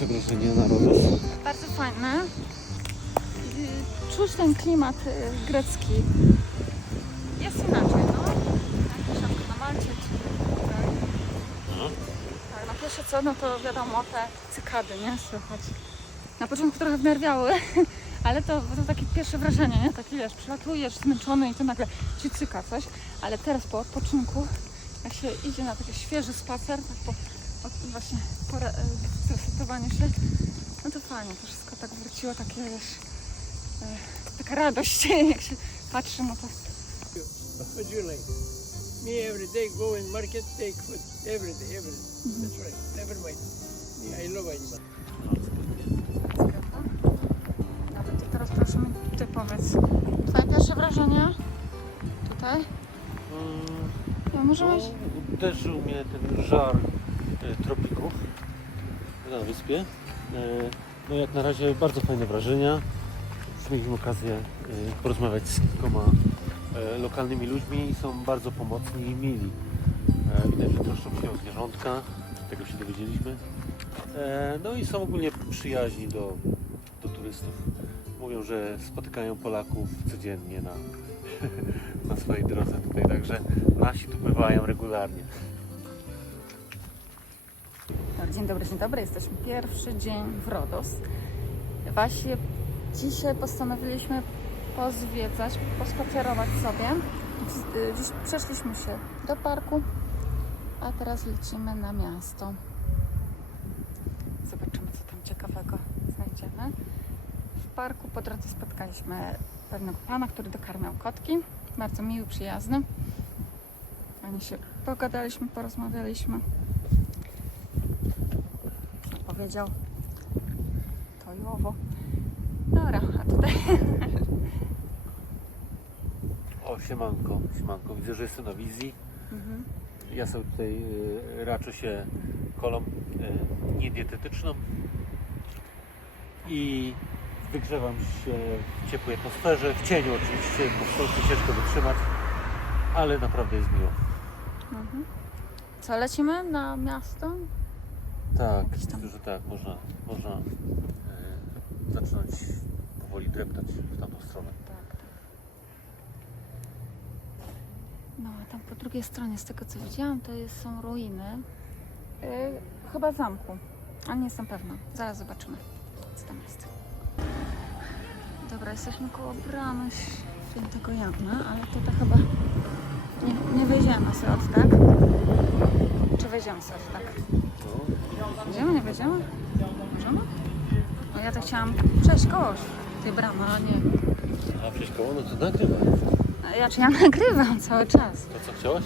pierwsze wrażenie narodów? Bardzo fajne. Czuć ten klimat y, grecki. Jest inaczej, no. Jak na na Malcie czy tutaj. No. Tak, no pierwsze co, no to wiadomo te cykady, nie? Słychać. Na początku trochę wnerwiały, ale to, to takie pierwsze wrażenie, nie? Takie wiesz, przylatujesz zmęczony i to nagle ci cyka coś. Ale teraz po odpoczynku, jak się idzie na taki świeży spacer, tak po właśnie po e, zresetowaniu się, no to fajnie, to wszystko tak wróciło, takie wiesz, e, taka radość, jak się patrzy, no to What do you like? Me every day go in market, take food every day, every day. That's right. Never mind. I love animals. Nawet to teraz proszę mi ty powiedz, twoje pierwsze wrażenia tutaj? Mm, Ja może no, uderzył mnie ten żar tropików na wyspie. E, no jak na razie bardzo fajne wrażenia. Mieliśmy okazję e, porozmawiać z kilkoma e, lokalnymi ludźmi i są bardzo pomocni i mili. E, widać, że troszczą się o zwierzątka, tego się dowiedzieliśmy. E, no i są ogólnie przyjaźni do, do turystów. Mówią, że spotykają Polaków codziennie na, na swojej drodze tutaj, także nasi tu bywają regularnie. Dzień dobry, dzień dobry. Jesteśmy pierwszy dzień w Rodos. Właśnie dzisiaj postanowiliśmy pozwiedzać, pospacerować sobie. Dziś, przeszliśmy się do parku, a teraz lecimy na miasto. Zobaczymy, co tam ciekawego znajdziemy. W parku po drodze spotkaliśmy pewnego pana, który dokarmiał kotki. Bardzo miły, przyjazny. Fajnie się pogadaliśmy, porozmawialiśmy powiedział to i owo. Dobra, a tutaj O, siemanko, siemanko. Widzę, że jestem na wizji. Mhm. Ja sobie tutaj y, raczę się kolą y, niedietetyczną i wygrzewam się w ciepłej atmosferze, w cieniu oczywiście, bo w Polsce ciężko wytrzymać, ale naprawdę jest miło. Mhm. Co, lecimy na miasto? Tak, myślę, że tak, można, można e, zacząć powoli dreptać w tamtą stronę. Tak, tak. No, a tam po drugiej stronie, z tego co widziałam, to jest, są ruiny. Yy, chyba zamku, ale nie jestem pewna. Zaraz zobaczymy, co tam jest. Dobra, jesteśmy koło bramy świętego Jana, ale tutaj chyba nie, nie wejdziemy sobie od tak. Czy wejdziemy sobie od tak? Wejdziemy, nie wejdziemy? Możemy? No ja to chciałam przejść koło tej bramy, ale nie. A przecież koło, no to nagrywaj. A Ja czy ja nagrywam cały czas. To co chciałaś?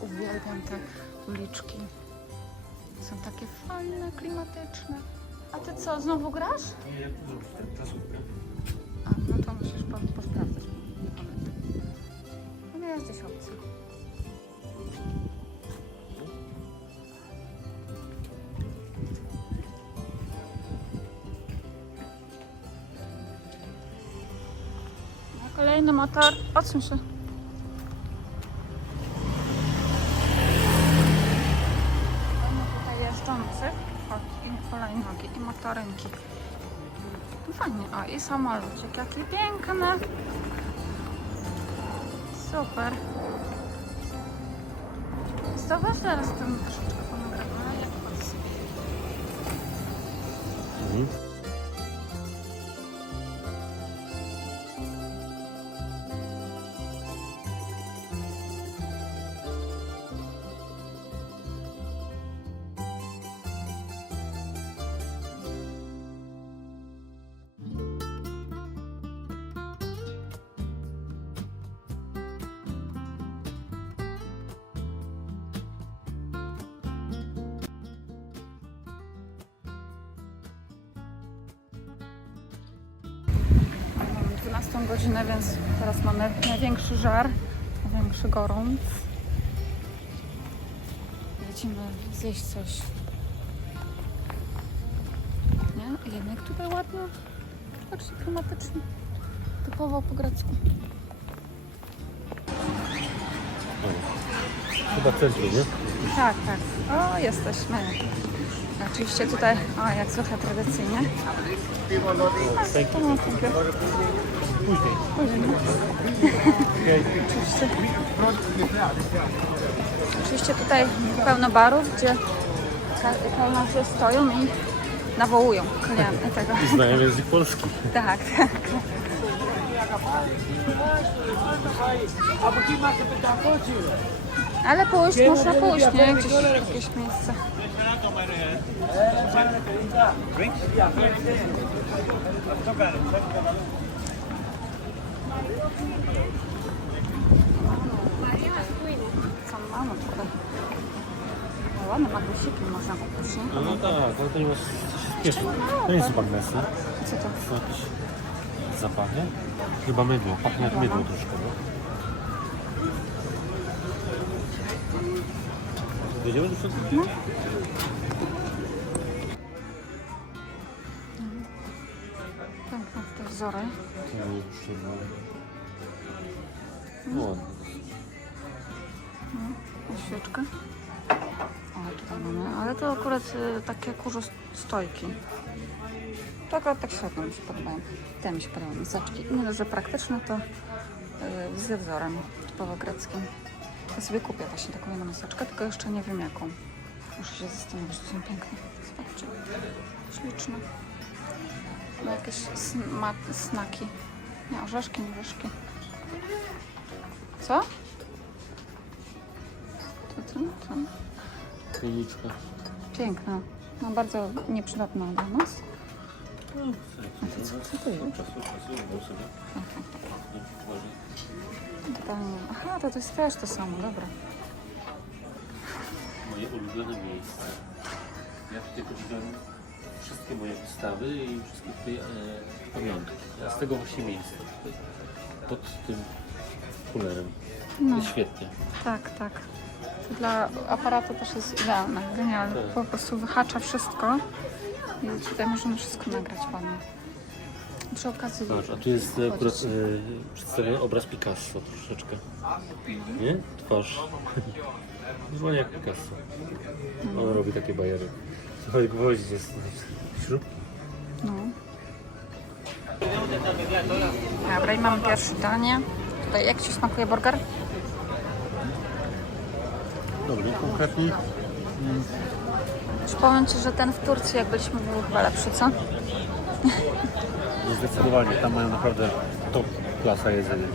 Uwielbiam te uliczki. Są takie fajne, klimatyczne. A ty co, znowu grasz? Nie, czasówkę. A, no to musisz po, posprawdzać. No jest gdzieś opcja. Kolejny motor. Odsuń się. Hulajnogi, i motorynki. Fajnie. O, i samolocik. Jaki piękny. Super. Zobacz teraz ten troszeczkę ponagramy. Jak sobie. Mhm. 12 godzinę, więc teraz mamy największy żar, największy gorąc. Lecimy zjeść coś. Nie? Jednak tutaj ładnie. Patrzcie, klimatycznie. Typowo po grecku. Chyba centrum, nie? Tak, tak. O, jesteśmy. Oczywiście tutaj, o, jak zwykle tradycyjnie. Kupię. Później. Później. Okej. Oczywiście. Oczywiście tutaj pełno barów, gdzie ka- kelnerzy stoją i nawołują klientów tego. Znają język polski. Tak, tak. Ale pójść, można pójść, nie? Gdzieś w jakieś miejsce. Co mamy tutaj? O, Ładne magnesiki można kupić, nie? No, no tak, ale to nie ma co się spieszyć. To nie są Wiedziałeś, że No. Piękne te wzory. To jest czerwone. Ładnie. O, świeczkę. O, tutaj mamy, ale to akurat y, takie kurzo stojki. To akurat tak średnio mi się podobają. Te mi się podobają, miseczki. Nie dość, że praktyczne, to y, ze wzorem typowo greckim. Ja sobie kupię właśnie taką jedną miseczkę, tylko jeszcze nie wiem jaką. Muszę się zastanowić, to są piękne. Zobaczcie. Śliczne. No, jakieś sma snaki. Nie, orzeszki, nie orzeszki. Co? To, to. Kliniczka. Piękna. No bardzo nieprzydatna dla nas. No, A co, to jest? Aha, to, to jest też to samo, dobra. Moje ulubione miejsce. Ja tutaj podziwiam wszystkie moje wystawy i wszystkie tutaj e, pamiątki. Ja z tego właśnie miejsca. Tutaj, pod tym kulerem. No. Jest świetnie. Tak, tak. To dla aparatu też jest idealne, genialne. Tak. Po prostu wyhacza wszystko tutaj możemy wszystko nagrać ładnie. Przy okazji... Zobacz, a tu jest e, akurat e, przedstawiony obraz Picasso troszeczkę. Nie? Twarz. Normalnie jak Picasso. On robi takie bajery. Słuchaj, gwoźdź jest. Śrub? No. Dobra, i mamy pierwsze danie. Tutaj, jak Ci smakuje burger? Dobry, konkretnie. Już powiem Ci, że ten w Turcji, jak byliśmy, był chyba lepszy, co? No zdecydowanie, tam mają naprawdę top klasa jedzenia.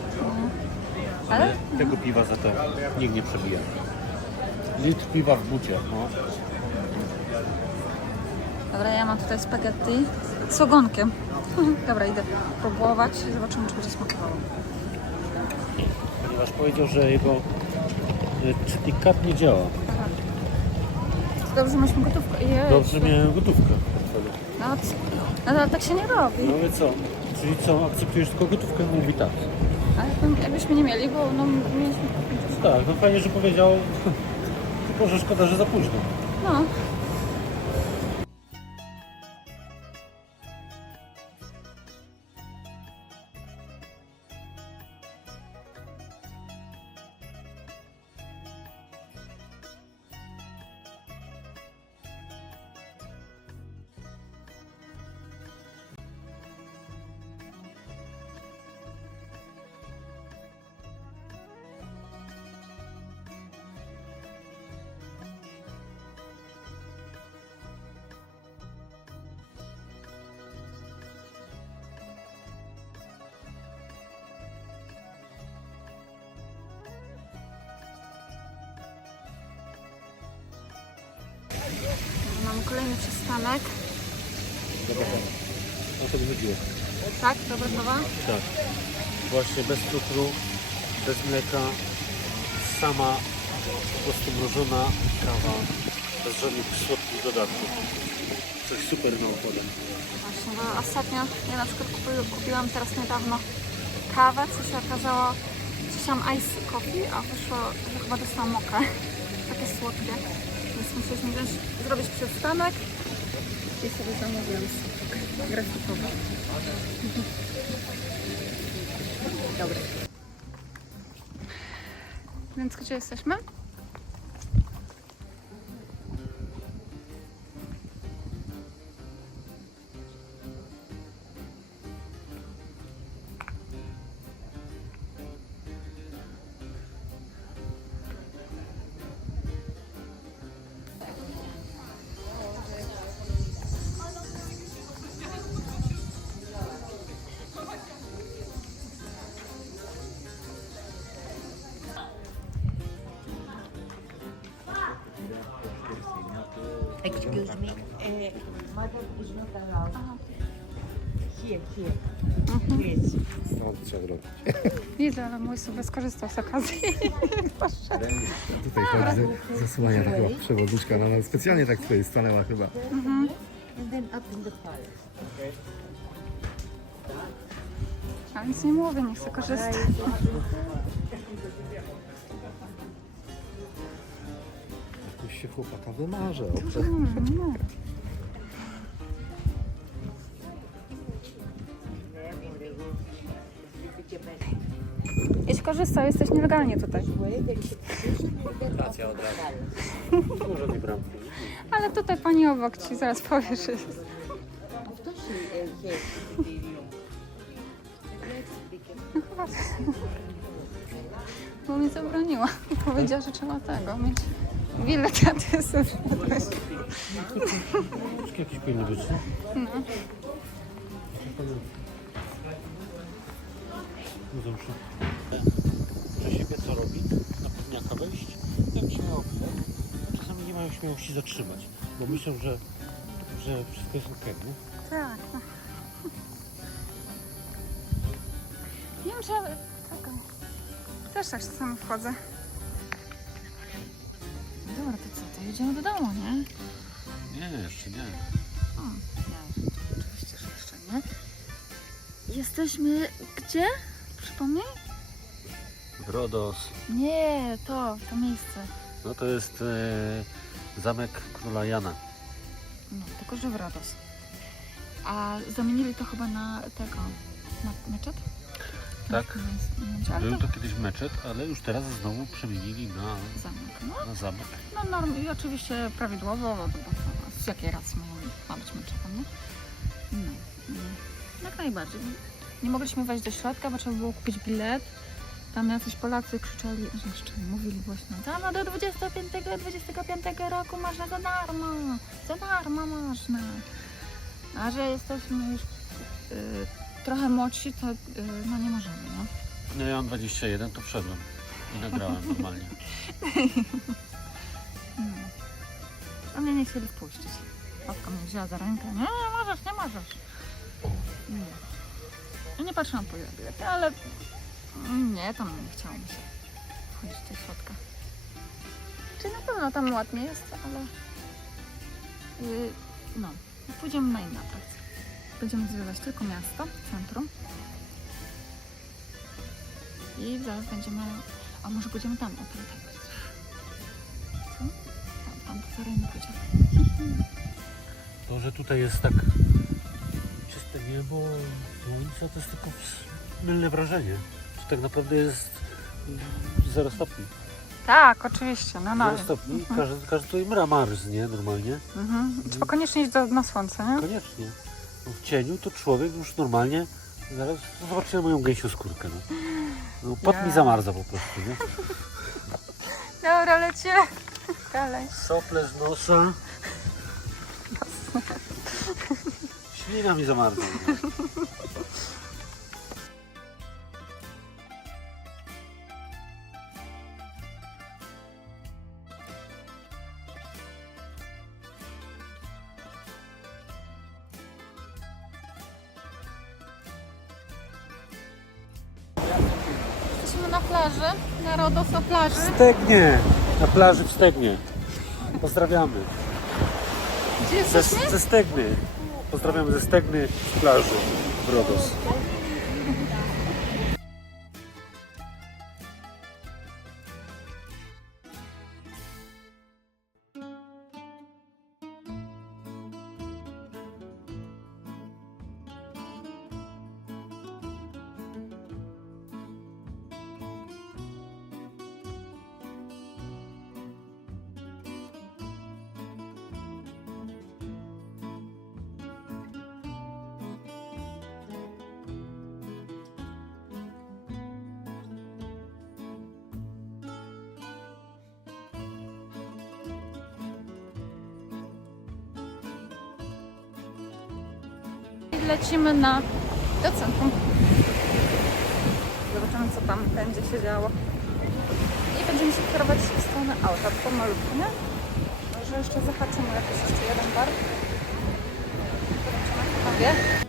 Ale Tego piwa za to nikt nie przebija. Litr piwa w bucie. No. Dobra, ja mam tutaj spaghetti z ogonkiem. Dobra, idę próbować i zobaczymy, czy będzie smakowało. Ponieważ powiedział, że jego e, czytnik nie działa. Dobrze, myśmy gotówkę. Jej. Dobrze miałem gotówkę. No, no ale tak się nie robi. No ale co? Czyli co, akceptujesz tylko gotówkę? Mówi tak. Ale jakby- jakbyśmy nie mieli, bo no, mieliśmy... Tak, no fajnie, że powiedział. Tylko, że szkoda, że za późno. No. Kolejny przystanek. Dobra, o to by chodziło. Tak, dobra kawa? Tak. Właśnie bez cukru, bez mleka, sama po prostu mrożona kawa, bez żadnych słodkich dodatków. Coś super na opodem. Właśnie, bo ostatnio ja na przykład kupi, kupiłam teraz niedawno kawę, co się okazało, chciałam ice coffee, a wyszło, że chyba dostałam mokę. Takie słodkie. Musieliśmy wziąć, zrobić przystanek i sobie zamówiłam sok. Dobry. Więc gdzie jesteśmy? Excuse me, uh, mother is not allowed. Here, here, please. Stąd trzeba robić. Widzę, ale mój sobie skorzystał z okazji. Poszedł. Tutaj chodzi zasłania tego przewodniczka. No, ona specjalnie tak tutaj stanęła chyba. And then up in the palace. A nic nie mówię, nie chcę korzystać. Jakoś się chłopaka wymarza. o to. Mm, nie. Jeśli korzystał, jesteś nielegalnie tutaj. Może nie bramki. Ale tutaj pani obok ci zaraz powie, że jest. Of course she yes. No chyba. Bo mi zabroniła. Powiedziała, że trzeba tego mieć. Ile taty sobie Oczki jakieś powinny być, nie? No. Dobrze. Że się wie co robi, na pewniaka wejść, jak się miało chwilę, a czasami nie mają śmiałości zatrzymać, bo myślą, że, że wszystko jest okej, nie? Tak. no. Nie wiem, czy ja... Też tak czasami wchodzę. Dobra, to co? To jedziemy do domu, nie? Nie, jeszcze nie. O, nie. Oczywiście, że jeszcze nie. Jesteśmy gdzie? Przypomnij? Rodos. Nie, to, to miejsce. No to jest e, zamek króla Jana. No, tylko że w Rodos. A zamienili to chyba na tego, na meczet? Tak. Nie, nie, ale Był to kiedyś meczet, ale już teraz znowu przemienili na, zamek. No, na zamek. no norm, i oczywiście prawidłowo, bo, bo to z jakiej racji ma, ma być meczetem, nie? No, mm, jak najbardziej. Nie mogliśmy wejść do środka, bo trzeba było kupić bilet. Tam jacyś Polacy krzyczeli, że krzyczeli, mówili głośno, tam no do 25, 25 roku można za darmo, za darmo można. A że jesteśmy już y, trochę młodsi, to y, no nie możemy, nie? No ja mam 21, to wszedłem i nagrałem normalnie. No. A mnie nie chcieli wpuścić. Babka mnie wzięła za rękę. Nie, nie możesz, nie możesz. Nie. Ja nie patrzyłam po ile bilety, ale nie, tam nie chciało mi się wchodzić do środka. Czy na pewno tam ładnie jest, ale yy, no, pójdziemy na inne atrakcje. Będziemy zwiedzać tylko miasto, centrum. I zaraz będziemy, a może pójdziemy tam, o tak, tak. Co? Tam, tam do terenu pójdziemy. To, że tutaj jest tak czyste niebo, słońce, to jest tylko mylne wrażenie. Tu tak naprawdę jest 0 stopni. Tak, oczywiście, no no. 0 stopni, każdy, każdy tutaj mra marznie normalnie. Mhm. Trzeba koniecznie iść do, na słońce, nie? Koniecznie. W cieniu to człowiek już normalnie, zaraz zobaczymy moją gęsią skórkę. No. No, pot mi Ja. zamarza po prostu, nie? Dobra, lecie. Dalej. Sople z nosa. Ślina mi zamarza. Stegnie! Na plaży w Stegnie. Pozdrawiamy. Gdzie Ze, ze Stegny. Pozdrawiamy ze Stegny z plaży w Rodos. Lecimy na do centrum. Zobaczymy, co tam będzie się działo. I będziemy się kierować w stronę auta, pomalutku, nie? Może jeszcze zahaczymy jakiś jeszcze jeden bar. Zobaczymy, kto wie.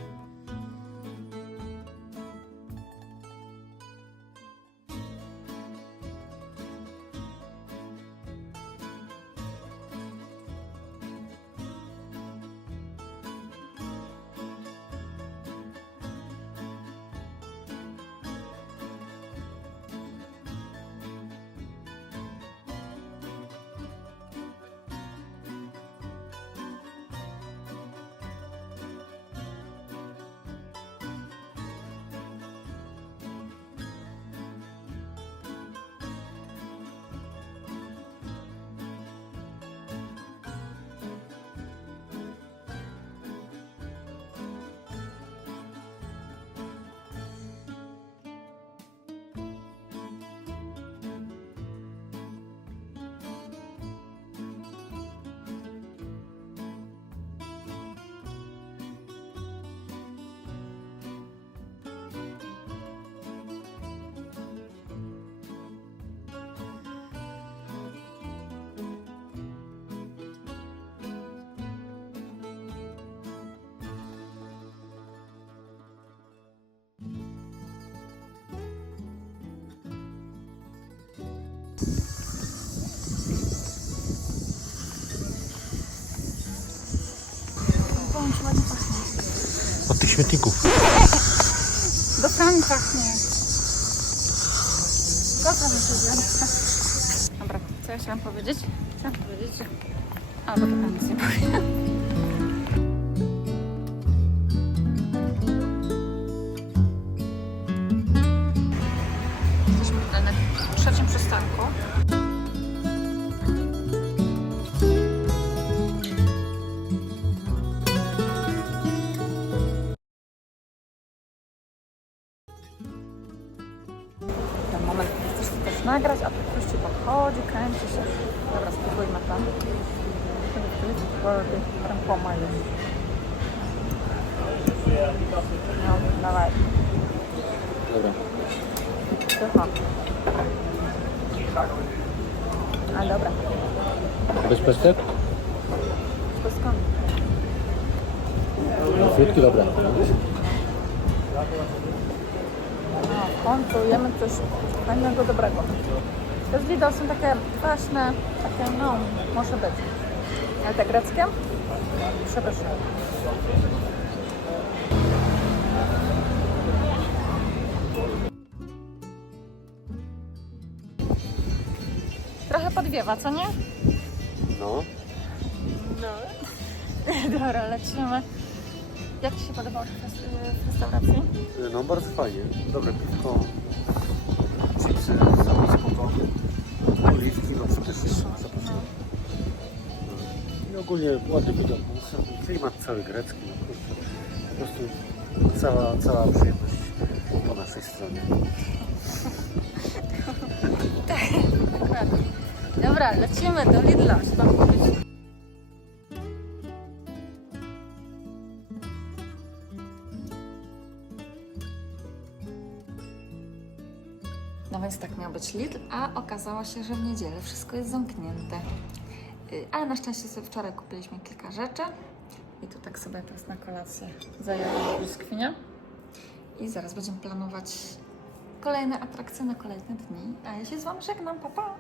Ładnie pachnie. Od tych śmietników. Dosłownie pachnie. Kocha mi się. Dobra, co ja chciałam powiedzieć? Chciałam powiedzieć, że... A, bo to tam nic nie powiem. Też nagrać, a ktoś ci podchodzi, kręci się. Dobra, spróbujmy tam. Rękoma już. No, dawaj. Dobra. Tycho. A dobra, Bez pestek? to skąd? Frytki dobra. No, w końcu jemy coś fajnego, dobrego. Te z Lidl są takie kwaśne, takie no, może być. Ale te greckie? Przepyszne. Trochę podwiewa, co nie? No. Dobra, lecimy. Jak Ci się podobało w res- w restauracji? No bardzo fajnie. Dobre piwko. Chipsy, same spoko. Oliwki, no przecież zapraszam. I ogólnie ładny widok. no, Klimat cały grecki. No, kurczę. po prostu cała, cała przyjemność po naszej stronie. Dokładnie. Dobra, lecimy do Lidla. Trzeba kupić. Tak miał być Lidl, a okazało się, że w niedzielę wszystko jest zamknięte. Y, Ale na szczęście sobie wczoraj kupiliśmy kilka rzeczy. I tu tak sobie teraz na kolację zajęłam brzoskwinia. I zaraz będziemy planować kolejne atrakcje na kolejne dni. A ja się z Wami żegnam. Pa, pa!